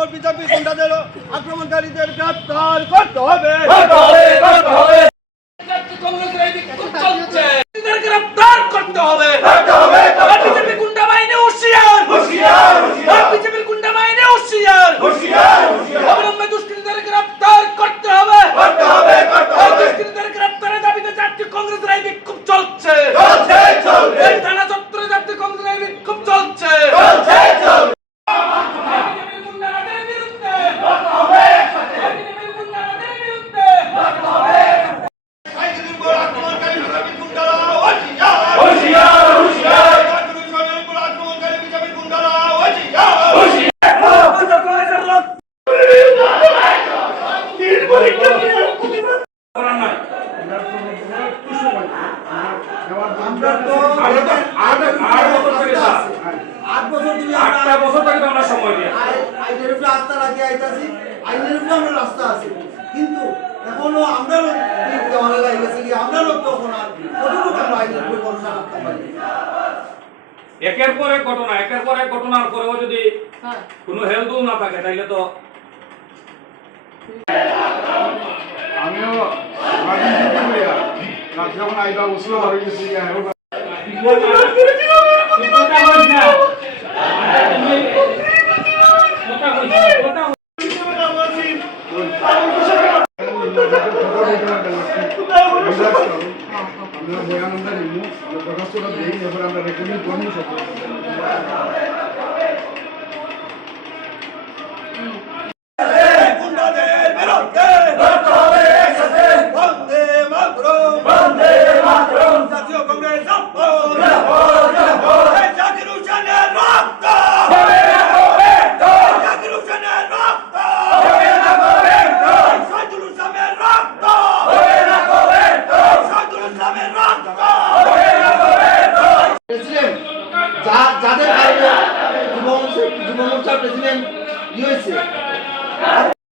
সকল বিজেপি গুন্ডাদের আক্রমণকারীদের গ্রেফতার করতে হবে। গ্রেফতার করতে হবে। বিজেপি গুন্ডা বাহিনী হুঁশিয়ার, বিজেপির গুন্ডা বাহিনী হুঁশিয়ার, অবিলম্বে দুষ্কৃতীদের গ্রেফতার করতে হবে। দুষ্কৃতীদের গ্রেফতারের দাবিতে জাতীয় কংগ্রেসের এই বিক্ষোভ চলছে। এই থানা চত্বরে জাতীয় কংগ্রেসের এই বিক্ষোভ চলছে। কিন্তু এখনো আমরা তখন আর কতটুকু আইনের ভরসা রাখতে পারি। একের পর এক ঘটনার পরেও যদি কোনো হেলদুল না থাকে তাইলে তো আমিও যখন আইবা বসলো ধরে গেছি আমরা বয়ানটা নিমু দরখাস্তটা দিই এরপর আমরা রেকর্ডিং করবো সব জাতীয় কংগ্রেস যাদের যুব মোর্চার প্রেসিডেন্ট হয়েছে